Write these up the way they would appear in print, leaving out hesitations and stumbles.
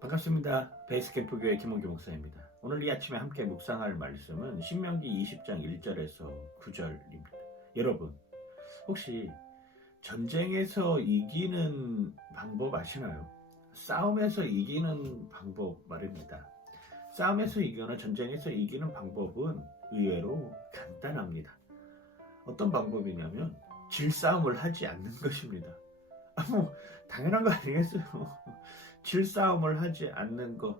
반갑습니다. 베이스캠프교회 김원규 목사입니다. 오늘 이 아침에 함께 묵상할 말씀은 신명기 20장 1절에서 9절입니다. 여러분, 혹시 전쟁에서 이기는 방법 아시나요? 싸움에서 이기는 방법 말입니다. 싸움에서 이기거나 전쟁에서 이기는 방법은 의외로 간단합니다. 어떤 방법이냐면 질싸움을 하지 않는 것입니다. 당연한 거 아니겠어요? 질싸움을 하지 않는 것,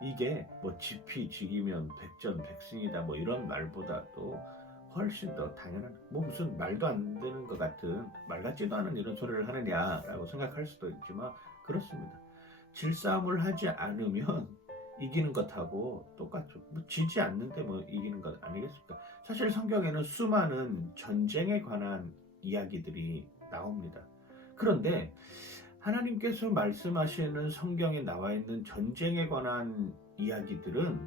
이게 지피지기면 백전백승이다 이런 말보다도 훨씬 더 당연한, 무슨 말도 안 되는 것 같은, 말 같지도 않은 이런 소리를 하느냐라고 생각할 수도 있지만 그렇습니다. 질싸움을 하지 않으면 이기는 것하고 똑같죠. 지지 않는데 이기는 것 아니겠습니까? 사실 성경에는 수많은 전쟁에 관한 이야기들이 나옵니다. 그런데 하나님께서 말씀하시는 성경에 나와 있는 전쟁에 관한 이야기들은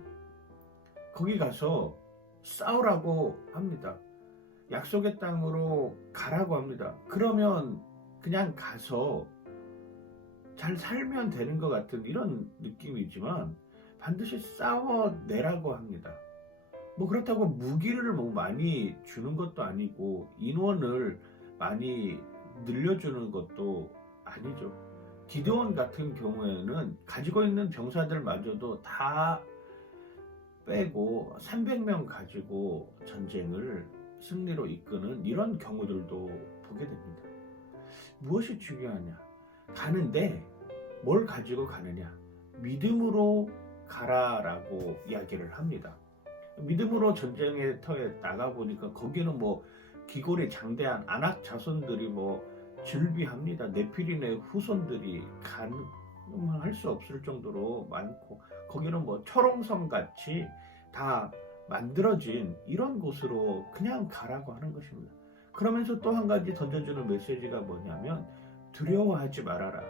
거기 가서 싸우라고 합니다. 약속의 땅으로 가라고 합니다. 그러면 그냥 가서 잘 살면 되는 것 같은 이런 느낌이지만 반드시 싸워내라고 합니다. 그렇다고 무기를 많이 주는 것도 아니고 인원을 많이 늘려주는 것도 아니죠. 기드온 같은 경우에는 가지고 있는 병사들마저도 다 빼고 300명 가지고 전쟁을 승리로 이끄는 이런 경우들도 보게 됩니다. 무엇이 중요하냐? 가는데 뭘 가지고 가느냐? 믿음으로 가라라고 이야기를 합니다. 믿음으로 전쟁의 터에 나가보니까 거기는 기골이 장대한 아낙 자손들이 즐비합니다. 네피림의 후손들이 가늠할 수 없을 정도로 많고 거기는 철옹성 같이 다 만들어진 이런 곳으로 그냥 가라고 하는 것입니다. 그러면서 또 한 가지 던져주는 메시지가 뭐냐면 두려워하지 말아라.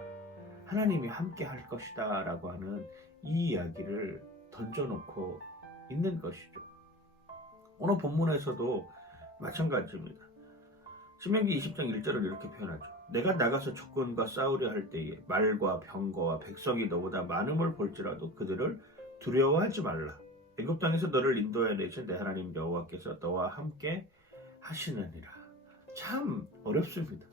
하나님이 함께 할 것이다 라고 하는 이 이야기를 던져놓고 있는 것이죠. 오늘 본문에서도 마찬가지입니다. 신명기 20장 1절을 이렇게 표현하죠. 내가 나가서 적군과 싸우려 할 때에 말과 병거와 백성이 너보다 많음을 볼지라도 그들을 두려워하지 말라. 애굽 땅에서 너를 인도해 내신 내 하나님 여호와께서 너와 함께 하시느니라. 참 어렵습니다.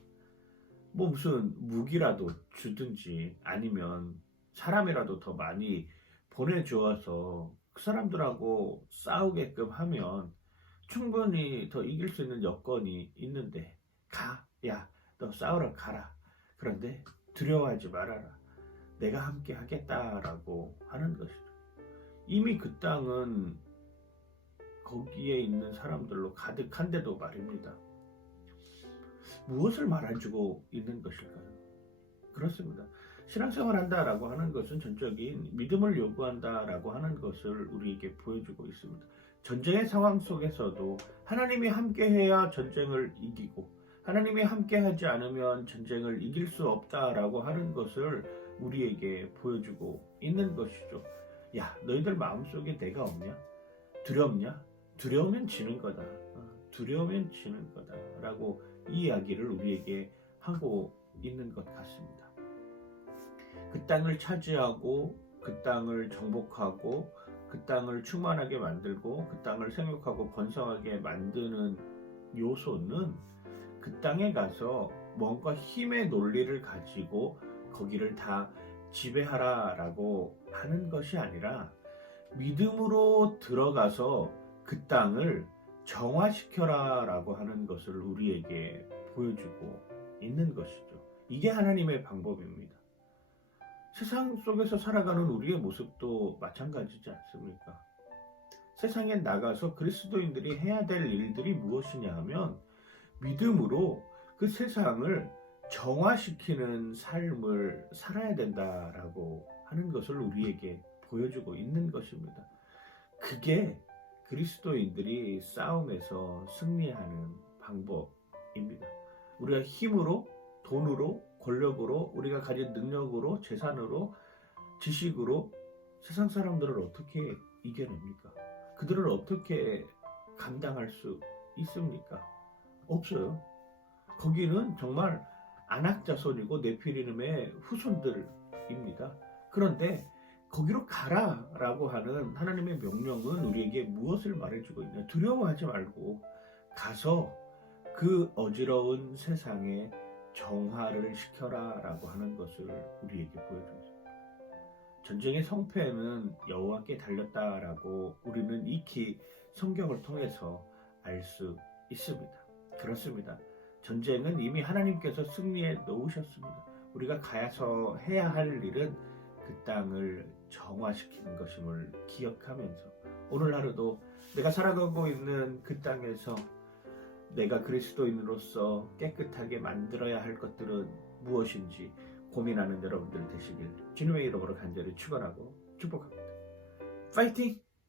무슨 무기라도 주든지 아니면 사람이라도 더 많이 보내주어서 그 사람들하고 싸우게끔 하면 충분히 더 이길 수 있는 여건이 있는데 너 싸우러 가라. 그런데 두려워하지 말아라. 내가 함께 하겠다라고 하는 것이죠. 이미 그 땅은 거기에 있는 사람들로 가득한데도 말입니다. 무엇을 말해주고 있는 것일까요? 그렇습니다. 신앙생활 한다라고 하는 것은 전적인 믿음을 요구한다라고 하는 것을 우리에게 보여주고 있습니다. 전쟁의 상황 속에서도 하나님이 함께해야 전쟁을 이기고 하나님이 함께하지 않으면 전쟁을 이길 수 없다라고 하는 것을 우리에게 보여주고 있는 것이죠. 너희들 마음속에 내가 없냐? 두렵냐? 두려우면 지는 거다. 두려우면 지는 거다 라고 이 이야기를 우리에게 하고 있는 것 같습니다. 그 땅을 차지하고 그 땅을 정복하고 그 땅을 충만하게 만들고 그 땅을 생육하고 번성하게 만드는 요소는 그 땅에 가서 뭔가 힘의 논리를 가지고 거기를 다 지배하라라고 하는 것이 아니라 믿음으로 들어가서 그 땅을 정화시켜라라고 하는 것을 우리에게 보여주고 있는 것이죠. 이게 하나님의 방법입니다. 세상 속에서 살아가는 우리의 모습도 마찬가지지 않습니까? 세상에 나가서 그리스도인들이 해야 될 일들이 무엇이냐 하면 믿음으로 그 세상을 정화시키는 삶을 살아야 된다라고 하는 것을 우리에게 보여주고 있는 것입니다. 그게 그리스도인들이 싸움에서 승리하는 방법입니다. 우리가 힘으로, 돈으로, 권력으로, 우리가 가진 능력으로, 재산으로, 지식으로 세상 사람들을 어떻게 이겨냅니까? 그들을 어떻게 감당할 수 있습니까? 없어요. 거기는 정말 아낙 자손이고 네피림의 후손들입니다. 그런데 거기로 가라라고 하는 하나님의 명령은 우리에게 무엇을 말해주고 있냐? 두려워하지 말고 가서 그 어지러운 세상에 정화를 시켜라라고 하는 것을 우리에게 보여주고 있습니다. 전쟁의 성패는 여호와께 달렸다라고 우리는 익히 성경을 통해서 알 수 있습니다. 그렇습니다. 전쟁은 이미 하나님께서 승리해 놓으셨습니다. 우리가 가서 해야 할 일은 그 땅을 정화시키는 것임을 기억하면서 오늘 하루도 내가 살아가고 있는 그 땅에서 내가 그리스도인으로서 깨끗하게 만들어야 할 것들은 무엇인지 고민하는 여러분들 되시길 주님의 이름으로 간절히 축원하고 축복합니다. 파이팅!